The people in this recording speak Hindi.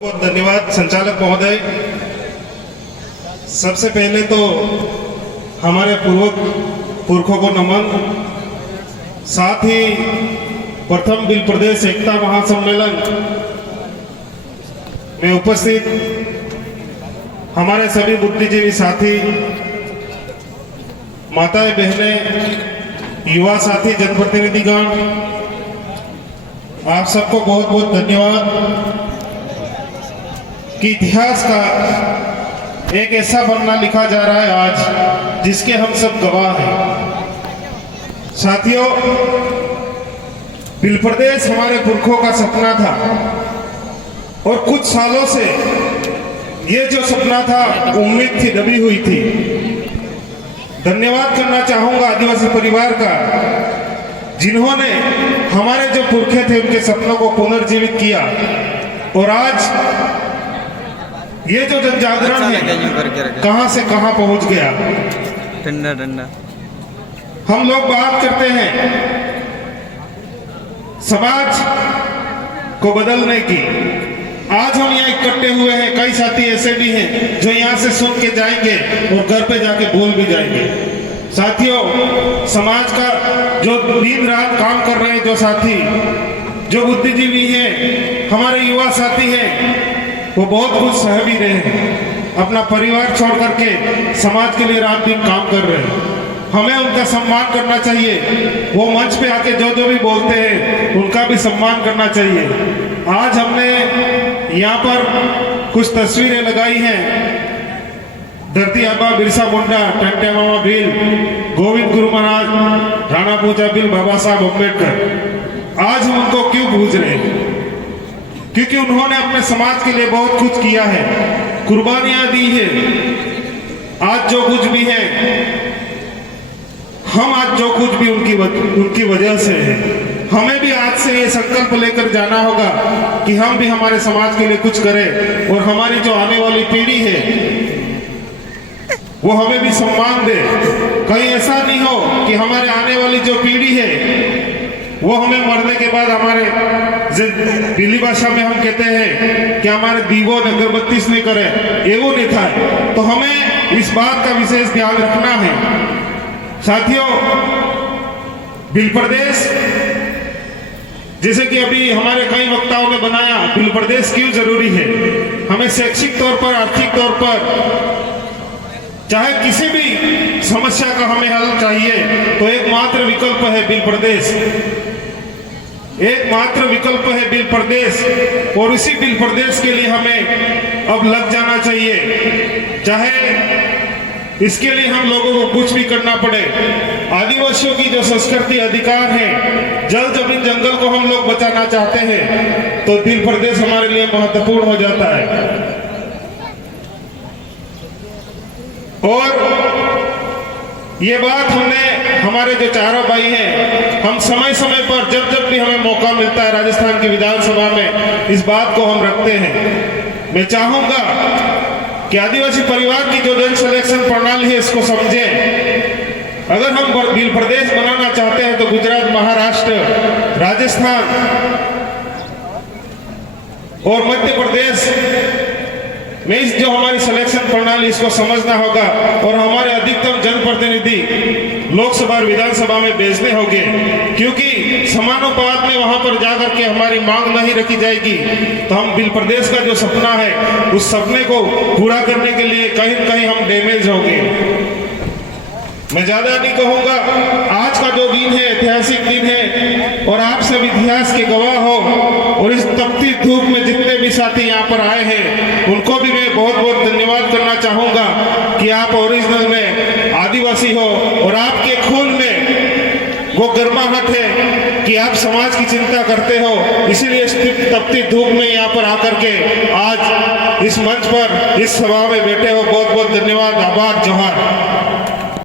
बहुत धन्यवाद संचालक महोदय। सबसे पहले तो हमारे पुरखों को नमन, साथ ही प्रथम बिल प्रदेश एकता महासम्मेलन में उपस्थित हमारे सभी बुद्धिजीवी साथी, माताएं, बहनें, युवा साथी, जनप्रतिनिधिगण, आप सबको बहुत बहुत धन्यवाद कि इतिहास का एक ऐसा पन्ना लिखा जा रहा है आज जिसके हम सब गवाह हैं। साथियों, बिल प्रदेश हमारे पुरखों का सपना था और कुछ सालों से ये जो सपना था उम्मीद थी, दबी हुई थी। धन्यवाद करना चाहूंगा आदिवासी परिवार का, जिन्होंने हमारे जो पुरखे थे उनके सपनों को पुनर्जीवित किया और आज ये जो जन जागरण है कहां से कहां पहुंच गया। ठंडा ठंडा हम लोग बात करते हैं समाज को बदलने की। आज हम यहाँ इकट्ठे हुए हैं, कई साथी ऐसे भी हैं जो यहाँ से सुन के जाएंगे और घर पे जाके भूल भी जाएंगे। साथियों, समाज का जो दिन रात काम कर रहे हैं जो साथी, जो बुद्धिजीवी हैं, हमारे युवा साथी हैं, वो बहुत कुछ सह भी रहे हैं। अपना परिवार छोड़ करके समाज के लिए रात दिन काम कर रहे हैं। हमें उनका सम्मान करना चाहिए। वो मंच पे आके जो जो भी बोलते हैं उनका भी सम्मान करना चाहिए। आज हमने यहाँ पर कुछ तस्वीरें लगाई हैं। धरती आबा बिरसा मुंडा, टंटे मामा भील, गोविंद गुरु महाराज, राणा पूजा बिल, बाबा साहब अम्बेडकर। आज हम उनको क्यों भूल रहे हैं? क्योंकि उन्होंने अपने समाज के लिए बहुत कुछ किया है, कुर्बानियां दी है। आज जो कुछ भी है, हम आज जो कुछ भी उनकी वजह से है। हमें भी आज से ये संकल्प लेकर जाना होगा कि हम भी हमारे समाज के लिए कुछ करें और हमारी जो आने वाली पीढ़ी है वो हमें भी सम्मान दे। कहीं ऐसा नहीं हो कि हमारे आने वाली जो पीढ़ी है वो हमें मरने के बाद, हमारे दिल्ली भाषा में हम कहते हैं कि हमारे दीवो अगरबत्ती नहीं करे, एवं नहीं था। तो हमें इस बात का विशेष ध्यान रखना है। साथियों, बिल प्रदेश, जैसे कि अभी हमारे कई वक्ताओं ने बनाया, बिल प्रदेश क्यों जरूरी है। हमें शैक्षिक तौर पर, आर्थिक तौर पर, चाहे किसी भी समस्या का हमें हल चाहिए तो एकमात्र विकल्प है बिल प्रदेश। एकमात्र विकल्प है बिल प्रदेश और इसी बिल प्रदेश के लिए हमें अब लग जाना चाहिए। चाहे इसके लिए हम लोगों को कुछ भी करना पड़े। आदिवासियों की जो संस्कृति, अधिकार है, जल जमीन जंगल को हम लोग बचाना चाहते हैं तो बिल प्रदेश हमारे लिए महत्वपूर्ण हो जाता है। और ये बात हमने, हमारे जो चारों भाई हैं, हम समय समय पर जब जब भी हमें मौका मिलता है राजस्थान की विधानसभा में इस बात को हम रखते हैं। मैं चाहूंगा कि आदिवासी परिवार की जो जन सिलेक्शन प्रणाली है इसको समझें। अगर हम बिल प्रदेश बनाना चाहते हैं तो गुजरात, महाराष्ट्र, राजस्थान और मध्य प्रदेश में इस जो हमारी सिलेक्शन प्रणाली, इसको समझना होगा और हमारे अधिकतम जनप्रतिनिधि लोकसभा और विधानसभा में भेजने होंगे। क्योंकि समानुपात में वहां पर जाकर के हमारी मांग नहीं रखी जाएगी तो हम बिल प्रदेश का जो सपना है उस सपने को पूरा करने के लिए कहीं न कहीं हम डैमेज होंगे। मैं ज्यादा नहीं कहूंगा। आज का जो दिन है ऐतिहासिक दिन है और आप सब इतिहास के गवाह हो। और इस तपती धूप में जितने भी साथी यहाँ पर आए हैं उनको भी मैं बहुत बहुत धन्यवाद करना चाहूंगा कि आप ओरिजिनल में आदिवासी हो और आपके खून में वो गर्माहट है कि आप समाज की चिंता करते हो। इसीलिए इस तपती धूप में यहाँ पर आकर के आज इस मंच पर, इस सभा में बैठे हो। बहुत बहुत धन्यवाद, आभार, जोहार।